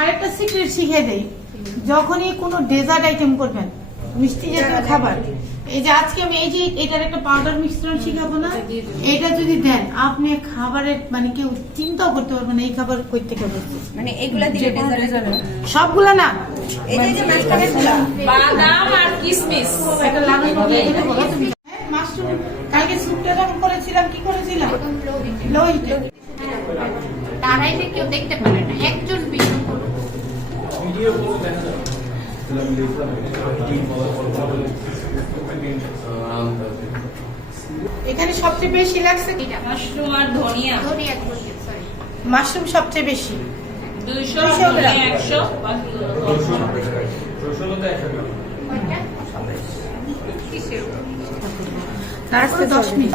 আরেকটা সিক্রেট শিখে দেই, যখনই কোনো ডেজার্ট আইটেম করবেন, মিষ্টি জাতীয় খাবার, এই যে আজকে আমি এই যে এটার একটা পাউডার মিশ্রণ শিখাবো না, এটা যদি দেন আপনি খাবারের মানে কেউ চিন্তাও করতে পারবেন এই খাবার কই থেকে বলছে। মানে এগুলা দিয়ে সবগুলা না, এই যে মাঝখানেরগুলা বাদাম আর কিশমিশ এটা লাগানো হবে। মাশরুম কালকে স্যুপটা যখন করেছিলাম কি করেছিলাম, লো হিটে। তারাই যে কেউ দেখতে পারে না, একজন ভিডিও করো। এখানে সবচেয়ে বেশি লাগছে এটা মাশরুম আর ধনিয়া, সরি মাশরুম সবচেয়ে বেশি 200 200 গ্রাম। 100 বাকি তারপরে 10 মিনিট।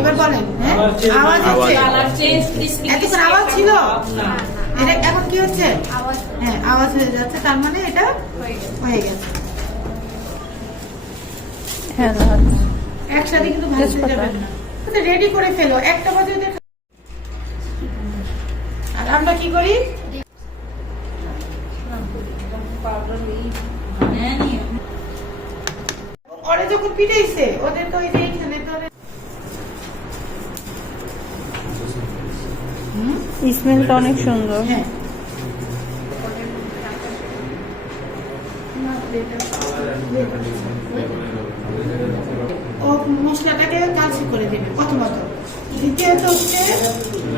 এবার বলেন, হ্যাঁ আওয়াজ হচ্ছে, কালার চেঞ্জ ক্রিসপি এতক্ষণ আওয়াজ ছিল, এটা এখন কি হচ্ছে, হ্যাঁ আওয়াজ হয়ে যাচ্ছে, তার মানে এটা হয়ে গেছে। একসাথে কিন্তু ভাজতে যাবেন না, রেডি করে ফেলো, একটা বাজে ওদের। আর আমরা কি করি, ওরা যখন পিটাইছে ওদের তো ওই যে এইখানে তো স্মেলটা অনেক সুন্দর। হ্যাঁ ও মশলাটাকে কালচে করে দেবে প্রথমত। দ্বিতীয়ত হচ্ছে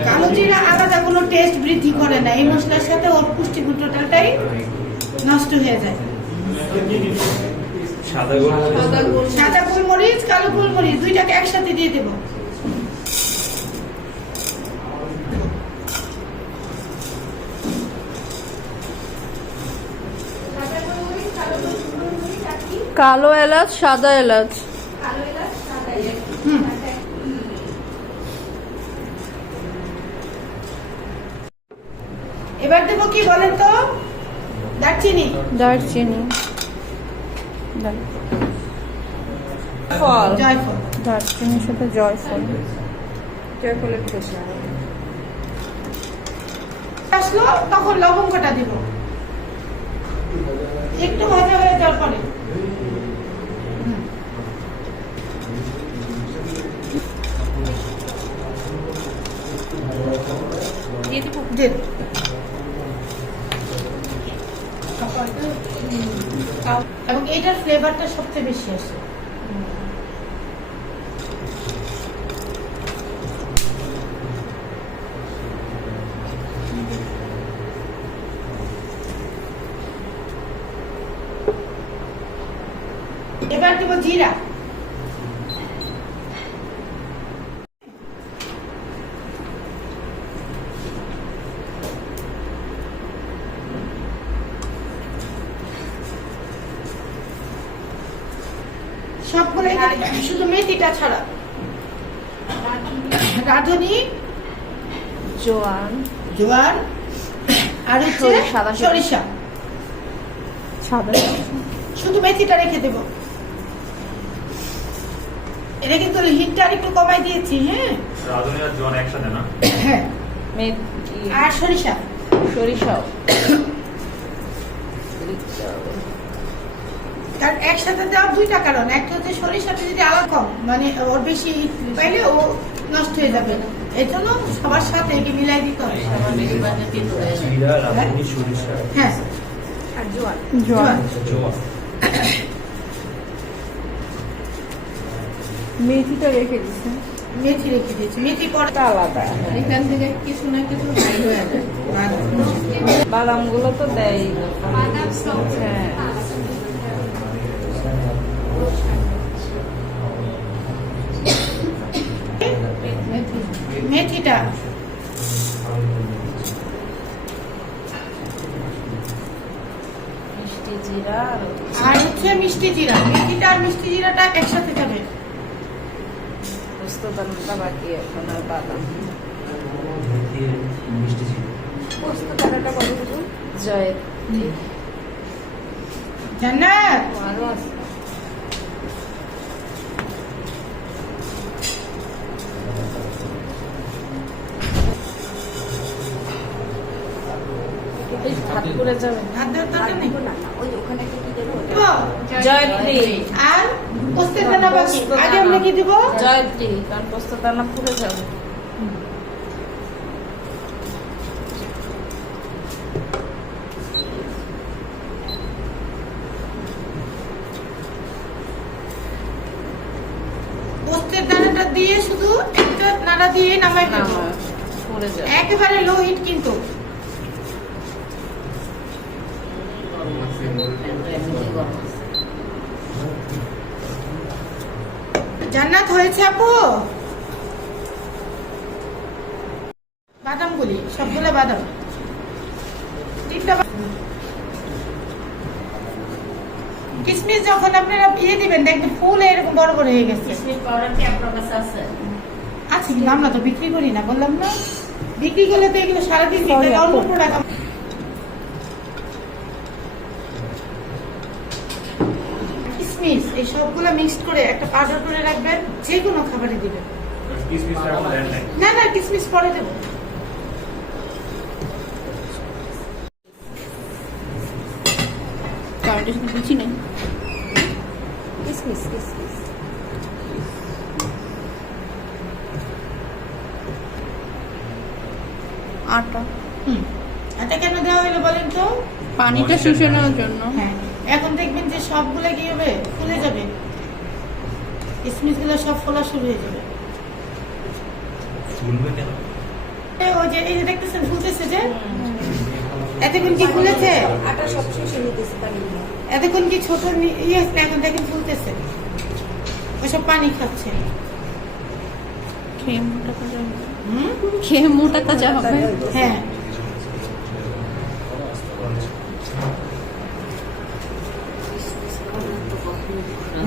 কালো জিরা আলাদা কোনো টেস্ট বৃদ্ধি করে না, এই মশলার সাথে ওর পুষ্টিগুণ টোটালটাই নষ্ট হয়ে যায়। সাদা গোলমরিচ কালো গোলমরিচ দুইটাকে একসাথে দিয়ে দেবো। কালো এলাচ, সাদা এলাচ। এবার দেবো কি বলেন তো, দারচিনি। দারচিনি, ফল, জয়ফল। দারচিনির সাথে জয়ফল। জয়ফলের খোসা আসলো তখন লবঙ্গটা দিব, একটু ভাজা হয়ে যাওয়ার পরে দিয়ে দিব। দেব। এবং এটার ফ্লেভারটা সবচেয়ে বেশি আসে। এবার দিব জিরা। সবগুলো শুধু মেথিটা ছাড়া, রাঁধুনি, জোয়ান, জোয়ান আর হচ্ছে সাদা সরিষা। সাদা। শুধু মেথিটা রেখে দেব। এটা কিন্তু হিটটা আর একটু কমাই দিয়েছি। হ্যাঁ রাঁধুনি আর জোয়ান একসাথে না? হ্যাঁ, মেথি, আর সরিষা। সরিষাও। কারণ একসাথে দেওয়ার দুইটা কারণ, একটা হচ্ছে সরিষাটা যদি আলাদা কম মানে ওর বেশি পাইলে ও নষ্ট হয়ে যাবে, এই জন্য সবার সাথে একে মিলাই দিতে হবে। জিরা, রাঁধুনি, সরিষা, হ্যাঁ আর জোয়ান। জোয়ান। জোয়ান। মেথিটা রেখে দিচ্ছে, মেথি রেখে দিয়েছি, মেথি পরে আলাদা। এখান থেকে কিছু না কিছু হাই হয়ে যায়। বাদাম গুলো তো দেয়। হ্যাঁ, মেথিটা মিষ্টি জিরা আর হচ্ছে মিষ্টি জিরা। মেথিটা আর মিষ্টি জিরাটা একসাথে যাবে। পোস্ত দানাটা বাকি এখন, আর বাদাম। মিষ্টি জিরা। পোস্ত টাকাটা কত দেবো? জয়। জান্নাত আরো আছে। এই হাত পুড়ে যাবে। হাত দেওয়ার দরকার নেই। ওই ওখানে কি দেবো? দিব? জয়ত্রী। আর পোস্তের দানা বাকি আগে আমরা কি দিব? জয়ত্রী, কারণ পোস্ত দানা পুড়ে যাবে। পোস্তের দানাটা দিয়ে শুধু একটা নাড়া দিয়ে নামাই না, ফেলবো। পুড়ে যাবে। একেবারে লো হিট কিন্তু। জান্নাত হয়েছে আপু? বাদামগুলি সবগুলো বাদাম কিসমিস যখন আপনারা দিবেন দেখবেন ফুল এরকম বড় বড় হয়ে গেছে। আছে কিন্তু আমরা তো বিক্রি করি না, বললাম না। বিক্রি করলে তো এগুলো সারাদিন অন্য প্রোডাক্ট। কিসমিস এই সবগুলো মিক্সড করে একটা পাউডার করে রাখবেন, যে কোনো খাবারে দিবেন। কিসমিসটা এখন দেন নাই। না না, কিসমিস পরে দেবো। টমেটো শুধু বুঝি নেই। কিসমিস কিসমিস। আটা এটা কেন দেওয়া হলো বলেন তো? পানিটা শুষানোর জন্য। হ্যাঁ, এখন দেখবেন যে সবগুলো কি হবে, ফুলে যাবে। কিসমিস গুলো সব ফোলা শুরু হয়ে যাবে। ফুলবে কেন? ওই যে এই যে দেখতেছেন ফুলতেছে যে, এতক্ষণ কি ফুলেছে? আটা সব শুষে নিতেছে পানি দিয়ে। এতক্ষণ কি ছোট ইয়ে, এখন দেখেন ফুলতেছে, ওসব পানি খাচ্ছে। খেয়ে মোটা তাজা হবে। হুম, খেয়ে মোটা তাজা হবে। হ্যাঁ।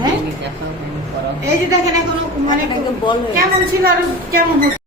হ্যাঁ? এই যে দেখেন এখন মানে বল হয়ে কেমন ছিল আর কেমন হচ্ছে।